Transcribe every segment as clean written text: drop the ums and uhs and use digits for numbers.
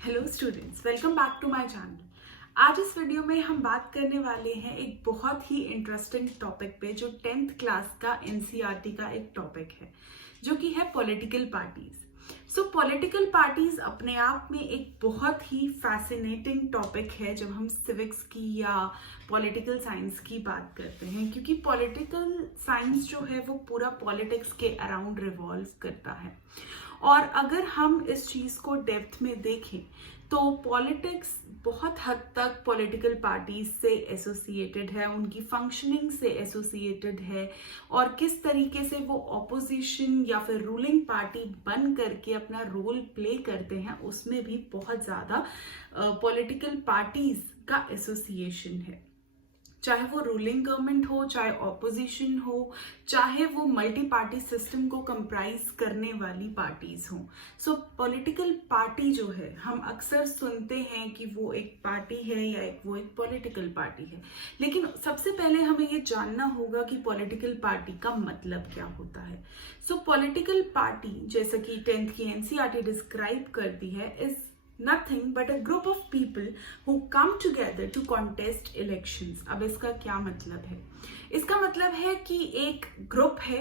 Hello students, welcome back to my channel. आज इस video में हम बात करने वाले हैं एक बहुत ही इंटरेस्टिंग टॉपिक पे जो 10th क्लास का एनसीईआरटी का एक टॉपिक है जो कि है पॉलिटिकल पार्टीज। सो पॉलिटिकल पार्टीज अपने आप में एक बहुत ही फैसिनेटिंग टॉपिक है जब हम सिविक्स की या पॉलिटिकल साइंस की बात करते हैं, क्योंकि पॉलिटिकल साइंस जो है वो पूरा पॉलिटिक्स के अराउंड रिवॉल्व करता है। और अगर हम इस चीज को डेप्थ में देखें तो पॉलिटिक्स बहुत हद तक पॉलिटिकल पार्टीज से एसोसिएटेड है, उनकी फंक्शनिंग से एसोसिएटेड है, और किस तरीके से वो ऑपोजिशन या फिर रूलिंग पार्टी बन करके अपना रोल प्ले करते हैं उसमें भी बहुत ज्यादा पॉलिटिकल पार्टीज का एसोसिएशन है। चाहे वो रूलिंग गवर्नमेंट हो, चाहे ऑपोजिशन हो, चाहे वो मल्टी पार्टी सिस्टम को कंप्राइज करने वाली पार्टीज हो। सो पॉलिटिकल पार्टी जो है, हम अक्सर सुनते हैं कि वो एक पार्टी है या वो एक पॉलिटिकल पार्टी है, लेकिन सबसे पहले हमें ये जानना होगा कि पॉलिटिकल पार्टी का मतलब क्या होता है। सो पॉलिटिकल पार्टी, जैसा कि 10th की एनसीईआरटी डिस्क्राइब करती है, is nothing but a group of people who come together to contest elections। अब इसका क्या मतलब है? इसका मतलब है कि एक ग्रुप है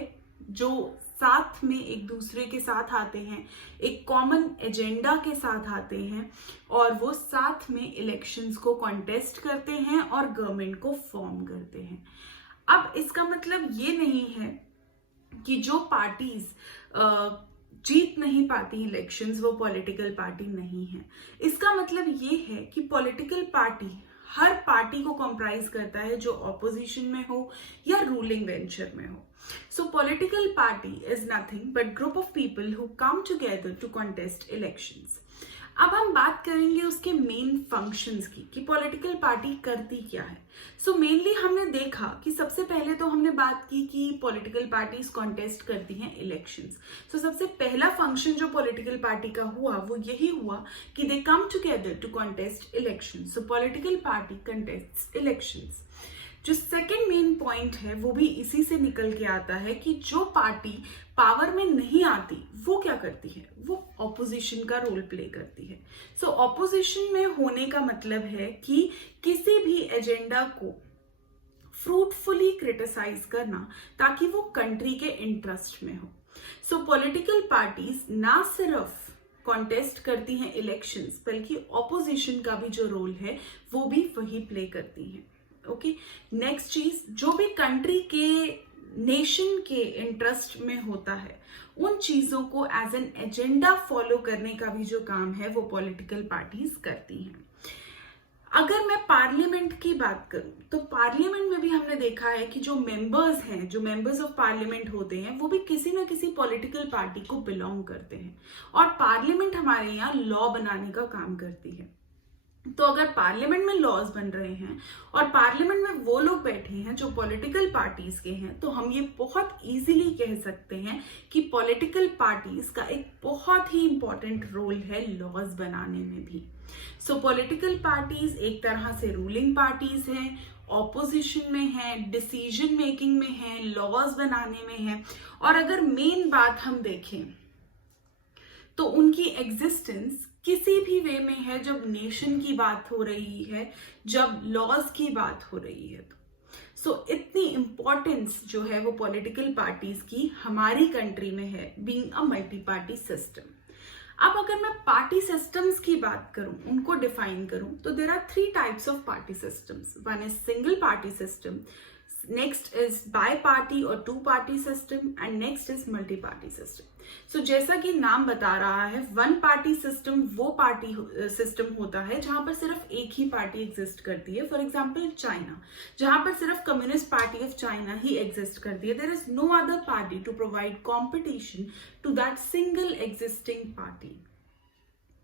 जो साथ में एक दूसरे के साथ आते हैं, एक कॉमन एजेंडा के साथ आते हैं और वो साथ में इलेक्शंस को कॉन्टेस्ट करते हैं और गवर्नमेंट को फॉर्म करते हैं। अब इसका मतलब ये नहीं है कि जो पार्टीज जीत नहीं पाती इलेक्शंस वो पॉलिटिकल पार्टी नहीं है। इसका मतलब ये है कि पॉलिटिकल पार्टी हर पार्टी को कंप्राइज करता है जो ऑपोजिशन में हो या रूलिंग वेंचर में हो। So political party is nothing but group of people who come together to contest elections. अब हम बात करेंगे उसके मेन फंक्शंस की कि पॉलिटिकल पार्टी करती क्या है। सो मेनली हमने देखा कि सबसे पहले तो हमने बात की कि पॉलिटिकल पार्टीज कॉन्टेस्ट करती हैं इलेक्शंस। सो सबसे पहला फंक्शन जो पॉलिटिकल पार्टी का हुआ वो यही हुआ कि they come together to contest elections. So political party contest elections. जो सेकेंड मेन पॉइंट है वो भी इसी से निकल के आता है कि जो पार्टी पावर में नहीं आती वो क्या करती है, वो ऑपोजिशन का रोल प्ले करती है। सो ऑपोजिशन में होने का मतलब है कि किसी भी एजेंडा को फ्रूटफुली क्रिटिसाइज करना ताकि वो कंट्री के इंटरेस्ट में हो। सो पॉलिटिकल पार्टीज ना सिर्फ कॉन्टेस्ट करती हैं इलेक्शंस बल्कि ऑपोजिशन का भी जो रोल है वो भी वही प्ले करती हैं। ओके, नेक्स्ट चीज, जो भी कंट्री के नेशन के इंटरेस्ट में होता है उन चीजों को एज एन एजेंडा फॉलो करने का भी जो काम है वो पॉलिटिकल पार्टीज करती हैं। अगर मैं पार्लियामेंट की बात करूं तो पार्लियामेंट में भी हमने देखा है कि जो मेंबर्स हैं, जो मेंबर्स ऑफ पार्लियामेंट होते हैं, वो भी किसी ना किसी पॉलिटिकल पार्टी को बिलोंग करते हैं और पार्लियामेंट हमारे यहाँ लॉ बनाने का काम करती है। तो अगर पार्लियामेंट में लॉज बन रहे हैं और पार्लियामेंट में वो लोग बैठे हैं जो पॉलिटिकल पार्टीज के हैं, तो हम ये बहुत इजीली कह सकते हैं कि पॉलिटिकल पार्टीज का एक बहुत ही इंपॉर्टेंट रोल है लॉज बनाने में भी। सो पॉलिटिकल पार्टीज एक तरह से रूलिंग पार्टीज हैं, ऑपोजिशन में है, डिसीजन मेकिंग में है, लॉज बनाने में है। और अगर मेन बात हम देखें तो उनकी एग्जिस्टेंस किसी भी वे में है जब नेशन की बात हो रही है, जब लॉज की बात हो रही है। सो इतनी इंपॉर्टेंस जो है वो पॉलिटिकल पार्टीज की हमारी कंट्री में है, being a multi party system. अब अगर मैं पार्टी सिस्टम्स की बात करूं, उनको डिफाइन करूं, तो there are 3 types of party systems. One is single party system, next is bi party और 2 party system, and next is multi party system. So जैसा कि नाम बता रहा है, 1 पार्टी सिस्टम वो पार्टी सिस्टम होता है जहां पर सिर्फ एक ही पार्टी एग्जिस्ट करती है। फॉर एग्जांपल चाइना, जहां पर सिर्फ कम्युनिस्ट पार्टी ऑफ चाइना ही एग्जिस्ट करती है। There is no other party to provide competition to that single existing party.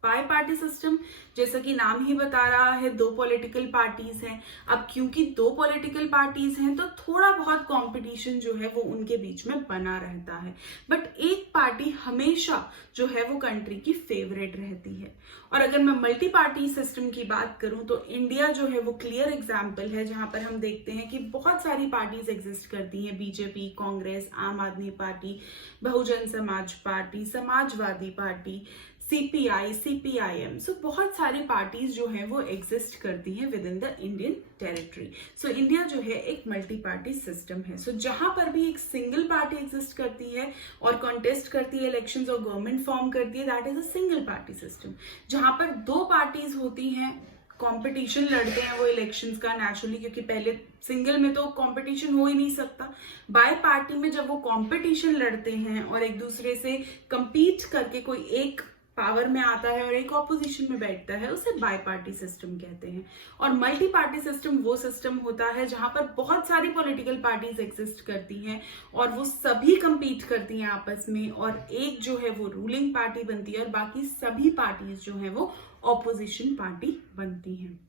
Bi party system, जैसा कि नाम ही बता रहा है, 2 पॉलिटिकल पार्टीज हैं। अब क्योंकि 2 पॉलिटिकल पार्टीज हैं तो थोड़ा बहुत कंपटीशन जो है वो उनके बीच में बना रहता है, बट एक पार्टी हमेशा जो है वो कंट्री की फेवरेट रहती है। और अगर मैं मल्टी पार्टी सिस्टम की बात करूं तो इंडिया जो है वो क्लियर एग्जाम्पल है, जहां पर हम देखते हैं कि बहुत सारी पार्टीज एग्जिस्ट करती हैं, बीजेपी, कांग्रेस, आम आदमी party, Bahujan Samaj party, Samajwadi party, CPI, CPIM, सो बहुत सारी पार्टीज जो हैं वो एग्जिस्ट करती हैं with in the Indian territory. So India जो है एक मल्टी पार्टी सिस्टम है। सो जहां पर भी एक सिंगल पार्टी एग्जिस्ट करती है और कॉन्टेस्ट करती है इलेक्शंस और गवर्नमेंट फॉर्म करती है, that is a single party system. जहां पर दो पार्टीज होती हैं, कंपटीशन लड़ते हैं वो इलेक्शंस का नेचुरली, क्योंकि पहले सिंगल में तो कंपटीशन हो ही नहीं सकता। बाय पार्टी में जब वो कंपटीशन लड़ते हैं और एक दूसरे से कंपीट करके कोई एक पावर में आता है और एक ऑपोजिशन में बैठता है, उसे बाय पार्टी सिस्टम कहते हैं। और मल्टी पार्टी सिस्टम वो सिस्टम होता है जहां पर बहुत सारी पॉलिटिकल पार्टीज एग्जिस्ट करती हैं और वो सभी कंपीट करती हैं आपस में, और एक जो है वो रूलिंग पार्टी बनती है और बाकी सभी पार्टीज जो है वो ऑपोजिशन पार्टी बनती हैं।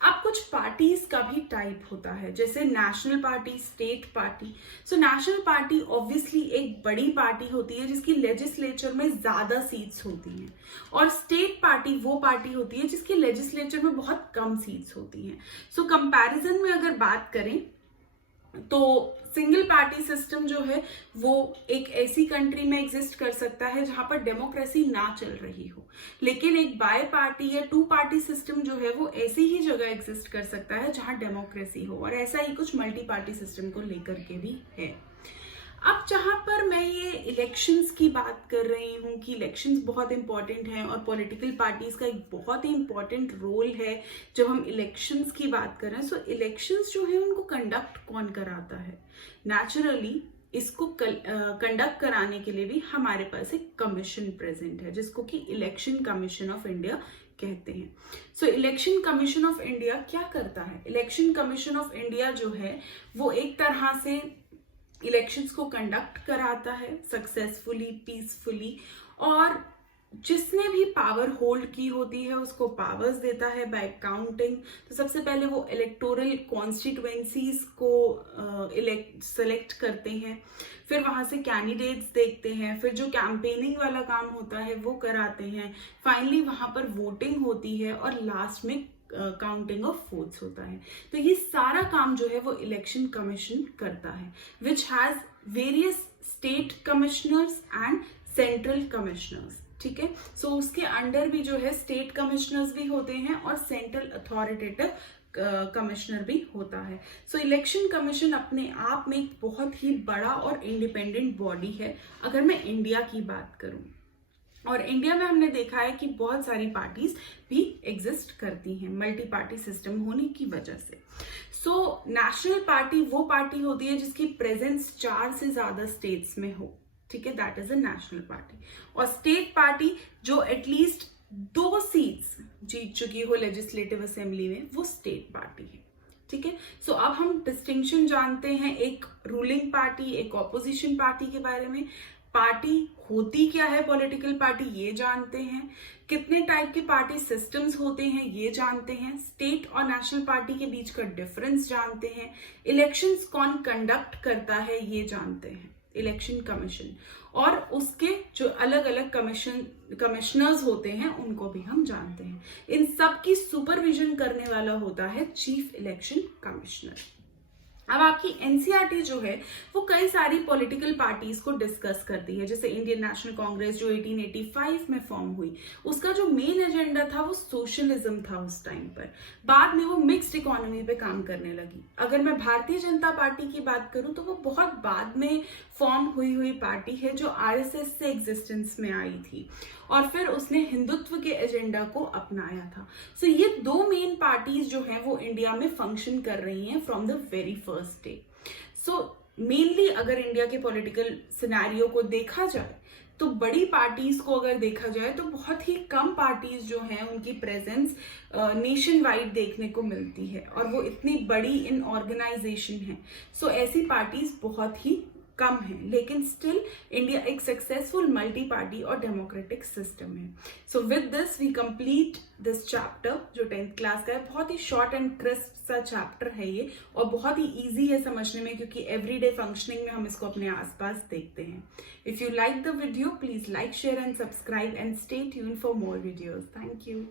अब कुछ पार्टीज का भी टाइप होता है, जैसे national party, state party. So national party obviously एक बड़ी पार्टी होती है जिसकी लेजिस्लेचर में ज्यादा सीट्स होती हैं, और स्टेट पार्टी वो पार्टी होती है जिसकी लेजिस्लेचर में बहुत कम सीट्स होती हैं। सो कंपैरिजन में अगर बात करें तो सिंगल पार्टी सिस्टम जो है वो एक ऐसी कंट्री में एग्जिस्ट कर सकता है जहां पर डेमोक्रेसी ना चल रही हो, लेकिन एक बाय पार्टी या टू पार्टी सिस्टम जो है वो ऐसी ही जगह एग्जिस्ट कर सकता है जहां डेमोक्रेसी हो, और ऐसा ही कुछ मल्टी पार्टी सिस्टम को लेकर के भी है। अब जहां पर मैं ये इलेक्शंस की बात कर रही हूँ कि इलेक्शंस बहुत इंपॉर्टेंट हैं और पॉलिटिकल पार्टीज का एक बहुत ही इंपॉर्टेंट रोल है जब हम इलेक्शंस की बात कर रहे हैं। सो इलेक्शंस जो है उनको कंडक्ट कौन कराता है? नेचुरली इसको कंडक्ट कराने के लिए भी हमारे पास एक कमीशन प्रेजेंट है जिसको कि इलेक्शन कमीशन ऑफ इंडिया कहते हैं। सो इलेक्शन कमीशन ऑफ इंडिया क्या करता है? इलेक्शन कमीशन ऑफ इंडिया जो है वो एक तरह से इलेक्शंस को कंडक्ट कराता है सक्सेसफुली, पीसफुली, और जिसने भी पावर होल्ड की होती है उसको पावर्स देता है बाय काउंटिंग। तो सबसे पहले वो इलेक्टोरल कॉन्स्टिट्यूएंसीज को सेलेक्ट करते हैं, फिर वहां से कैंडिडेट्स देखते हैं, फिर जो कैंपेनिंग वाला काम होता है वो कराते हैं, फाइनली वहां पर वोटिंग होती है और लास्ट में काउंटिंग ऑफ वोट्स होता है। तो ये सारा काम जो है वो इलेक्शन कमीशन करता है, which has various state commissioners and central commissioners. ठीक है, सो उसके अंडर भी जो है स्टेट कमिश्नर्स भी होते हैं और सेंट्रल अथॉरिटेटिव कमिश्नर भी होता है। सो इलेक्शन कमीशन अपने आप में एक बहुत ही बड़ा और इंडिपेंडेंट बॉडी है अगर मैं इंडिया की बात करूं। और इंडिया में हमने देखा है कि बहुत सारी पार्टीज भी एग्जिस्ट करती हैं मल्टी पार्टी सिस्टम होने की वजह से। सो नेशनल पार्टी वो पार्टी होती है जिसकी प्रेजेंस 4 से ज्यादा स्टेट्स में हो, ठीक है, that is a national party. और स्टेट पार्टी जो एटलीस्ट 2 सीट्स जीत चुकी हो लेजिस्लेटिव असेंबली में, वो स्टेट पार्टी है। ठीक है, सो अब हम डिस्टिंक्शन जानते हैं एक रूलिंग पार्टी, एक ऑपोजिशन पार्टी के बारे में। पार्टी होती क्या है पॉलिटिकल पार्टी ये जानते हैं, कितने टाइप के पार्टी सिस्टम्स होते हैं ये जानते हैं, स्टेट और नेशनल पार्टी के बीच का डिफरेंस जानते हैं, इलेक्शंस कौन कंडक्ट करता है ये जानते हैं, इलेक्शन कमीशन, और उसके जो अलग अलग कमिश्नर्स होते हैं उनको भी हम जानते हैं। इन सब की सुपरविजन करने वाला होता है चीफ इलेक्शन कमिश्नर। अब आपकी एनसीईआरटी जो है वो कई सारी पॉलिटिकल पार्टीज को डिस्कस करती है, जैसे इंडियन नेशनल कांग्रेस जो 1885 में फॉर्म हुई, उसका जो मेन एजेंडा था वो सोशलिज्म था उस टाइम पर। बाद में वो मिक्स्ड इकोनॉमी पे काम करने लगी। अगर मैं भारतीय जनता पार्टी की बात करूं तो वो बहुत बाद में फॉर्म हुई पार्टी है जो आरएसएस से एग्जिस्टेंस में आई थी, और फिर उसने हिंदुत्व के एजेंडा को अपनाया था। सो ये 2 मेन पार्टीज जो हैं वो इंडिया में फंक्शन कर रही हैं from the very first day. So mainly अगर इंडिया के पॉलिटिकल सिनेरियो को देखा जाए तो बड़ी पार्टीज को अगर देखा जाए तो बहुत ही कम पार्टीज जो हैं उनकी प्रेजेंस नेशन वाइड देखने को मिलती है, और वो इतनी बड़ी इन ऑर्गेनाइजेशन है। सो ऐसी पार्टीज बहुत ही कम है, लेकिन स्टिल इंडिया एक सक्सेसफुल मल्टी पार्टी और डेमोक्रेटिक सिस्टम है। So with this we complete this chapter जो 10th क्लास का है। बहुत ही शॉर्ट एंड क्रिस्प सा चैप्टर है ये, और बहुत ही इजी है समझने में क्योंकि एवरीडे फंक्शनिंग में हम इसको अपने आसपास देखते हैं। If you like the video please like, share and subscribe and stay tuned for more videos. Thank you.